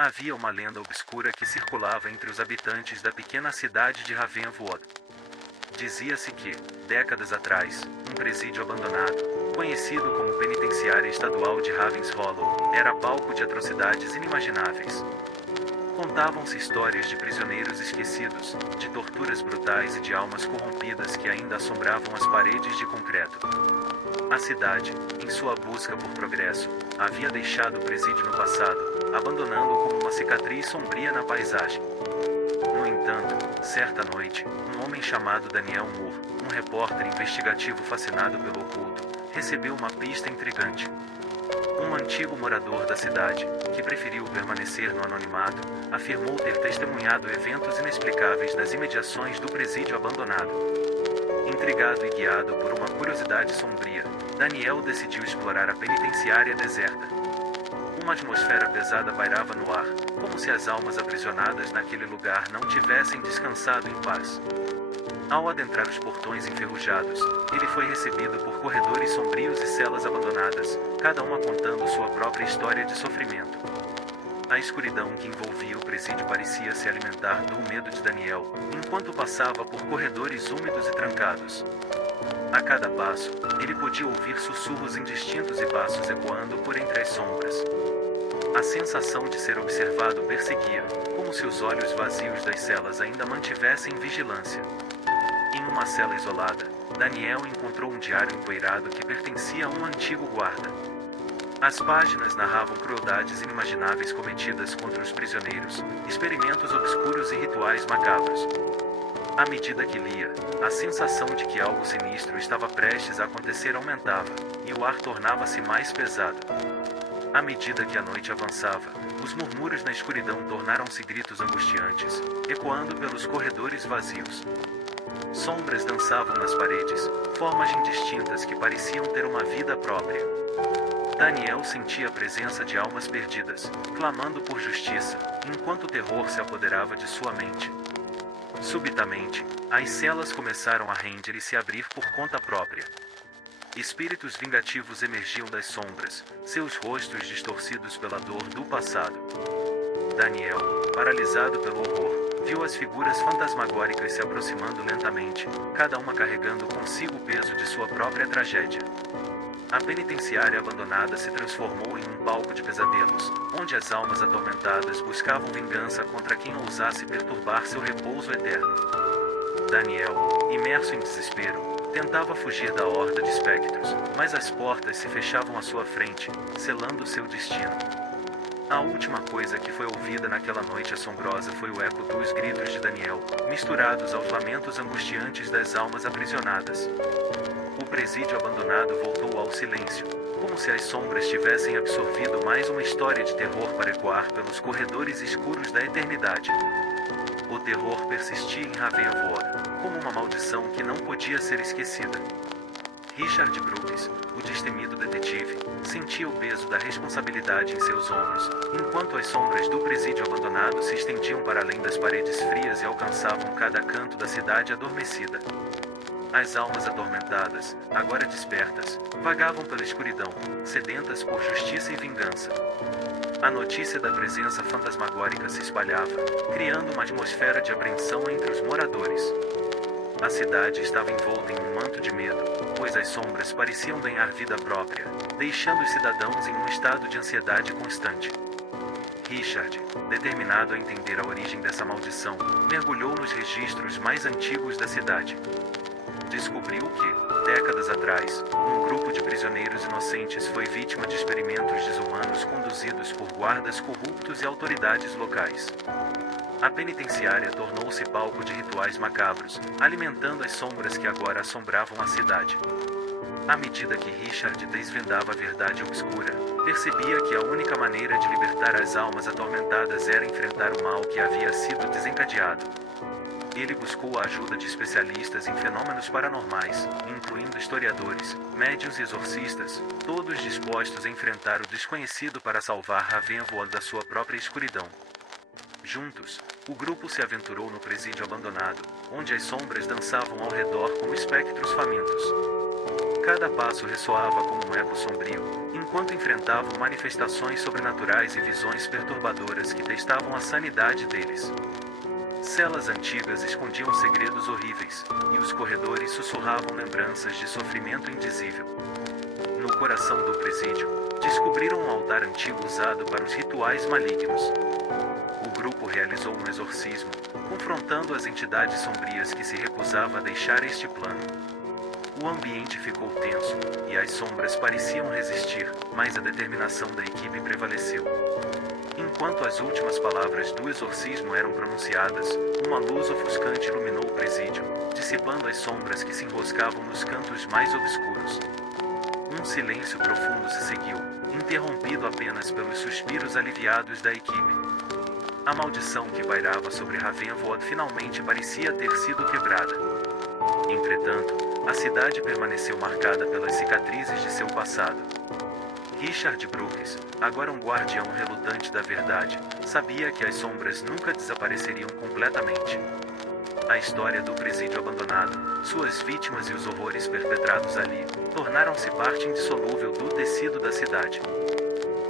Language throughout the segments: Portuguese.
Havia uma lenda obscura que circulava entre os habitantes da pequena cidade de Ravenwood. Dizia-se que, décadas atrás, um presídio abandonado, conhecido como Penitenciária Estadual de Ravens Hollow, era palco de atrocidades inimagináveis. Contavam-se histórias de prisioneiros esquecidos, de torturas brutais e de almas corrompidas que ainda assombravam as paredes de concreto. A cidade, em sua busca por progresso, havia deixado o presídio no passado, abandonando-o como uma cicatriz sombria na paisagem. No entanto, certa noite, um homem chamado Daniel Moore, um repórter investigativo fascinado pelo oculto, recebeu uma pista intrigante. Um antigo morador da cidade, que preferiu permanecer no anonimato, afirmou ter testemunhado eventos inexplicáveis nas imediações do presídio abandonado. Intrigado e guiado por uma curiosidade sombria, Daniel decidiu explorar a penitenciária deserta. Uma atmosfera pesada pairava no ar, como se as almas aprisionadas naquele lugar não tivessem descansado em paz. Ao adentrar os portões enferrujados, ele foi recebido por corredores sombrios e celas abandonadas, cada uma contando sua própria história de sofrimento. A escuridão que envolvia o presídio parecia se alimentar do medo de Daniel, enquanto passava por corredores úmidos e trancados. A cada passo, ele podia ouvir sussurros indistintos e passos ecoando por entre as sombras. A sensação de ser observado perseguia, como se os olhos vazios das celas ainda mantivessem vigilância. Em uma cela isolada, Daniel encontrou um diário empoeirado que pertencia a um antigo guarda. As páginas narravam crueldades inimagináveis cometidas contra os prisioneiros, experimentos obscuros e rituais macabros. À medida que lia, a sensação de que algo sinistro estava prestes a acontecer aumentava, e o ar tornava-se mais pesado. À medida que a noite avançava, os murmúrios na escuridão tornaram-se gritos angustiantes, ecoando pelos corredores vazios. Sombras dançavam nas paredes, formas indistintas que pareciam ter uma vida própria. Daniel sentia a presença de almas perdidas, clamando por justiça, enquanto o terror se apoderava de sua mente. Subitamente, as celas começaram a render e se abrir por conta própria. Espíritos vingativos emergiam das sombras, seus rostos distorcidos pela dor do passado. Daniel, paralisado pelo horror, viu as figuras fantasmagóricas se aproximando lentamente, cada uma carregando consigo o peso de sua própria tragédia. A penitenciária abandonada se transformou em um palco de pesadelos, onde as almas atormentadas buscavam vingança contra quem ousasse perturbar seu repouso eterno. Daniel, imerso em desespero, tentava fugir da horda de espectros, mas as portas se fechavam à sua frente, selando seu destino. A última coisa que foi ouvida naquela noite assombrosa foi o eco dos gritos de Daniel, misturados aos lamentos angustiantes das almas aprisionadas. O presídio abandonado voltou ao silêncio, como se as sombras tivessem absorvido mais uma história de terror para ecoar pelos corredores escuros da eternidade. O terror persistia em Ravenwood, como uma maldição que não podia ser esquecida. Richard Brooks, o destemido detetive, sentia o peso da responsabilidade em seus ombros, enquanto as sombras do presídio abandonado se estendiam para além das paredes frias e alcançavam cada canto da cidade adormecida. As almas atormentadas, agora despertas, vagavam pela escuridão, sedentas por justiça e vingança. A notícia da presença fantasmagórica se espalhava, criando uma atmosfera de apreensão entre os moradores. A cidade estava envolta em um manto de medo, pois as sombras pareciam ganhar vida própria, deixando os cidadãos em um estado de ansiedade constante. Richard, determinado a entender a origem dessa maldição, mergulhou nos registros mais antigos da cidade. Descobriu que, décadas atrás, um grupo de prisioneiros inocentes foi vítima de experimentos desumanos conduzidos por guardas corruptos e autoridades locais. A penitenciária tornou-se palco de rituais macabros, alimentando as sombras que agora assombravam a cidade. À medida que Richard desvendava a verdade obscura, percebia que a única maneira de libertar as almas atormentadas era enfrentar o mal que havia sido desencadeado. Ele buscou a ajuda de especialistas em fenômenos paranormais, incluindo historiadores, médiuns e exorcistas, todos dispostos a enfrentar o desconhecido para salvar Ravenwood da sua própria escuridão. Juntos, o grupo se aventurou no presídio abandonado, onde as sombras dançavam ao redor como espectros famintos. Cada passo ressoava como um eco sombrio, enquanto enfrentavam manifestações sobrenaturais e visões perturbadoras que testavam a sanidade deles. Celas antigas escondiam segredos horríveis, e os corredores sussurravam lembranças de sofrimento indizível. No coração do presídio, descobriram um altar antigo usado para os rituais malignos. O grupo realizou um exorcismo, confrontando as entidades sombrias que se recusavam a deixar este plano. O ambiente ficou tenso, e as sombras pareciam resistir, mas a determinação da equipe prevaleceu. Enquanto as últimas palavras do exorcismo eram pronunciadas, uma luz ofuscante iluminou o presídio, dissipando as sombras que se enroscavam nos cantos mais obscuros. Um silêncio profundo se seguiu, interrompido apenas pelos suspiros aliviados da equipe. A maldição que pairava sobre Ravenvood finalmente parecia ter sido quebrada. Entretanto, a cidade permaneceu marcada pelas cicatrizes de seu passado. Richard Brooks, agora um guardião relutante da verdade, sabia que as sombras nunca desapareceriam completamente. A história do presídio abandonado, suas vítimas e os horrores perpetrados ali, tornaram-se parte indissolúvel do tecido da cidade.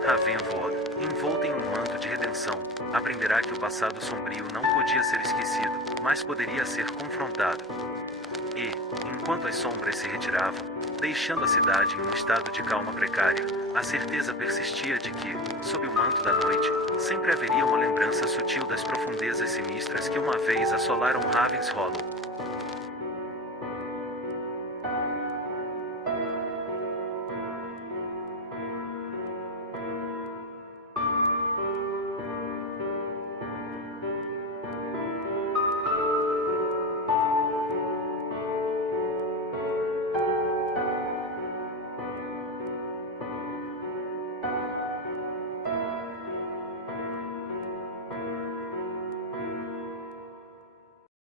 Ravenvood, envolta em um manto de redenção, aprenderá que o passado sombrio não podia ser esquecido, mas poderia ser confrontado. E, enquanto as sombras se retiravam, deixando a cidade em um estado de calma precária, a certeza persistia de que, sob o manto da noite, sempre haveria uma lembrança sutil das profundezas sinistras que uma vez assolaram Ravenshollow.